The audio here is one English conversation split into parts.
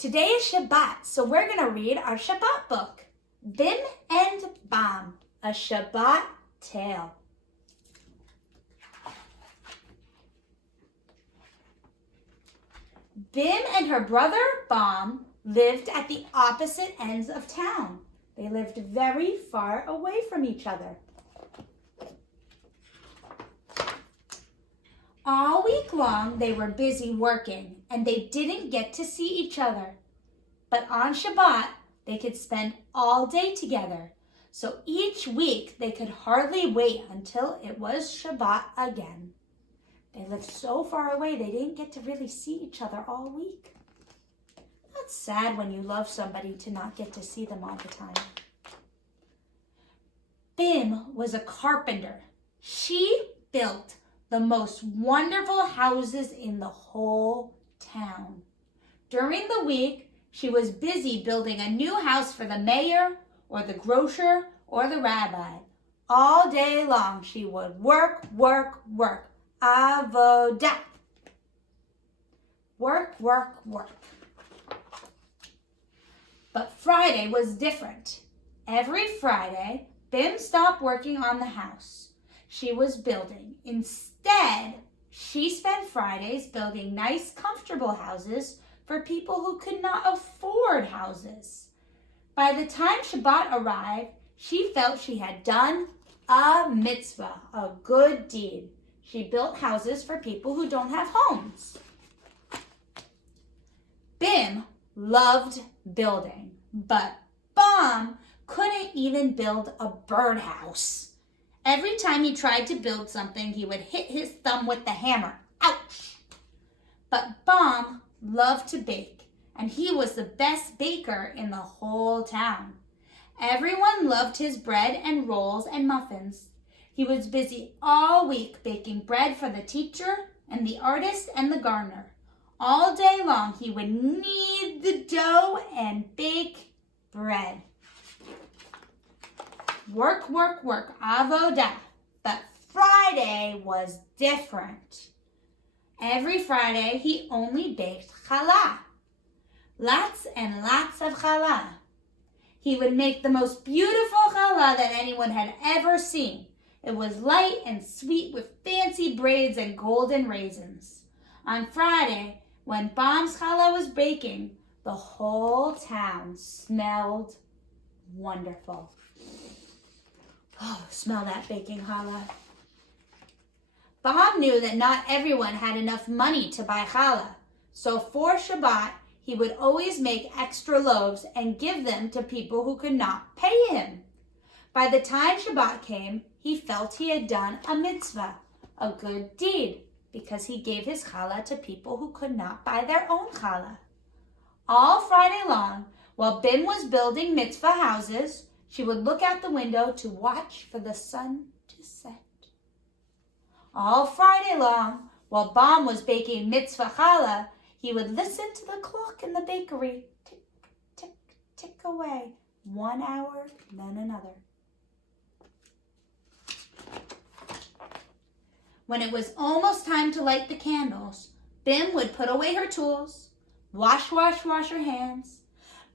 Today is Shabbat, so we're going to read our Shabbat book, Bim and Bam, a Shabbat tale. Bim and her brother Bam lived at the opposite ends of town. They lived very far away from each other. All week long, they were busy working, and they didn't get to see each other. But on Shabbat, they could spend all day together. So each week, they could hardly wait until it was Shabbat again. They lived so far away, they didn't get to really see each other all week. That's sad when you love somebody to not get to see them all the time. Bim was a carpenter. She built the most wonderful houses in the whole town. During the week, she was busy building a new house for the mayor or the grocer or the rabbi. All day long, she would work. Avodah. Work. But Friday was different. Every Friday, Bim stopped working on the house she was building. Instead, she spent Fridays building nice, comfortable houses for people who could not afford houses. By the time Shabbat arrived, she felt she had done a mitzvah, a good deed. She built houses for people who don't have homes. Bim loved building, but Bam couldn't even build a birdhouse. Every time he tried to build something, he would hit his thumb with the hammer. Ouch! But Bam loved to bake, and he was the best baker in the whole town. Everyone loved his bread and rolls and muffins. He was busy all week baking bread for the teacher and the artist and the gardener. All day long, he would knead the dough and bake bread. Work, avodah. But Friday was different. Every Friday, he only baked challah. Lots and lots of challah. He would make the most beautiful challah that anyone had ever seen. It was light and sweet with fancy braids and golden raisins. On Friday, when Bam's challah was baking, the whole town smelled wonderful. Oh, smell that baking challah. Bam knew that not everyone had enough money to buy challah, so for Shabbat, he would always make extra loaves and give them to people who could not pay him. By the time Shabbat came, he felt he had done a mitzvah, a good deed, because he gave his challah to people who could not buy their own challah. All Friday long, while Bim was building mitzvah houses, she would look out the window to watch for the sun to set. All Friday long, while Bam was baking mitzvah challah, he would listen to the clock in the bakery tick, tick, tick away, 1 hour, then another. When it was almost time to light the candles, Bim would put away her tools, wash her hands,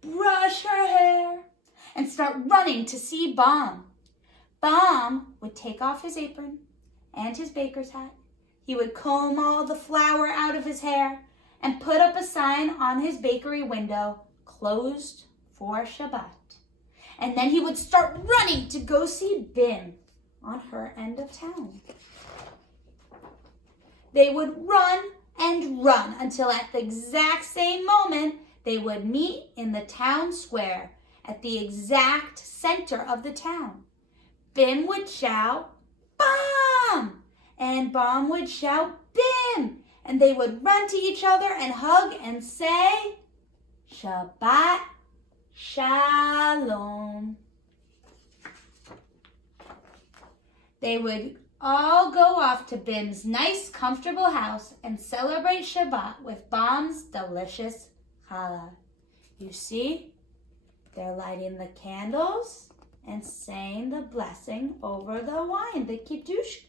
brush her hair, and start running to see Bam. Bam would take off his apron and his baker's hat. He would comb all the flour out of his hair and put up a sign on his bakery window, closed for Shabbat. And then he would start running to go see Bim on her end of town. They would run and run until at the exact same moment they would meet in the town square at the exact center of the town. Bim would shout, Bam! And Bam would shout, Bim! And they would run to each other and hug and say, Shabbat Shalom. They would all go off to Bim's nice, comfortable house and celebrate Shabbat with Bam's delicious challah. You see, they're lighting the candles and saying the blessing over the wine, the kiddush.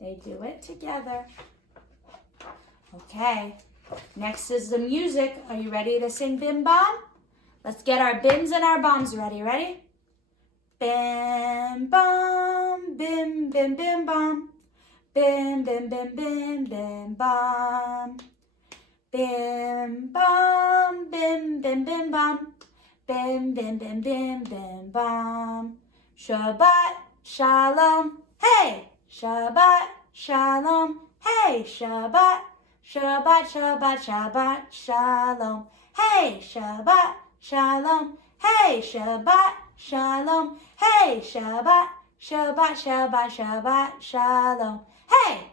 They do it together. Okay, Next is the music. Are you ready to sing Bim Bam? Let's get our bims and our bombs ready. Ready? Bim bam, bim bim bim bam, bim bim bim bim bim bam, bim bam, bim bim bim bam, bim bim bim bim bim bam. Shabbat shalom, hey! Shabbat shalom, hey! Shabbat, Shabbat, Shabbat, Shabbat shalom, hey! Shabbat shalom, hey! Shabbat shalom, hey! Shabbat, Shabbat, Shabbat, Shabbat shalom, hey!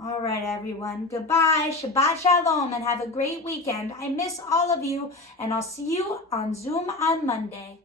All right, everyone. Goodbye. Shabbat shalom and have a great weekend. I miss all of you, and I'll see you on Zoom on Monday.